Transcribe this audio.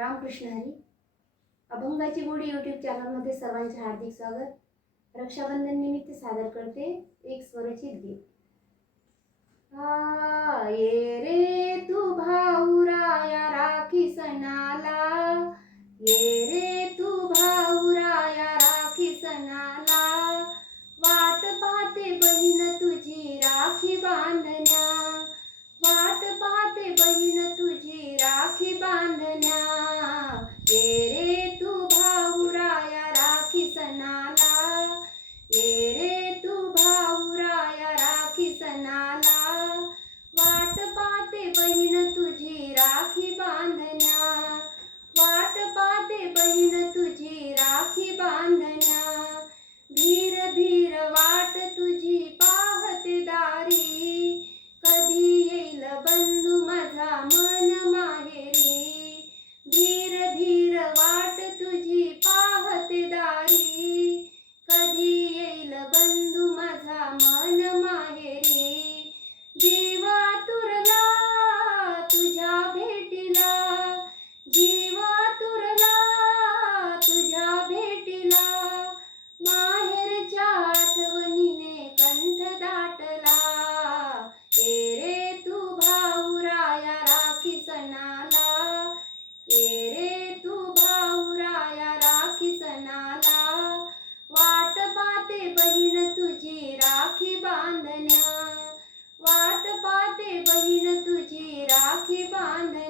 रामकृष्ण हरी. अभंगाची गोडी यूट्यूब चॅनलमध्ये सर्वांचे हार्दिक स्वागत. रक्षाबंधन निमित्त सादर करते एक स्वरचित गीत. ये रे तू भाऊराया राखी सणाला, ये रे तू भाऊराया राखी सणाला, वाट पाहते बहीण तुझी राखी बांधण्या, वाट पाहते बहीण तुझी राखी बांधण्या. ये रे तू भाऊराया राखी सणाला, ये रे तू भाऊराया राखी सणाला, वाट पाहते बहीण तुझी राखी बांधण्या, वाट पाहते बहीण तुझी राखी बांधण्या. धीर धीर वाट तुझी पाहते दारी, कधी येईल बंधू माझा मन माहेरी. धीर धीर वाट तुझी पाहते दारी, कधी येईल बंधू माझा मन माहेरी. जीव आतुरला तुझ्या भेटीला, जीव आतुरला तुझ्या भेटीला, माहेरच्या आठवणीने कंठ दाटला. ये रे तू भाऊराया राखी सणाला, ये रे तू भाऊराया राखी सणाला, वाट पाहते बहीण तुझी राखी बांधण्या, वाट पाहते बहीण तुझी राखी बांधण्या.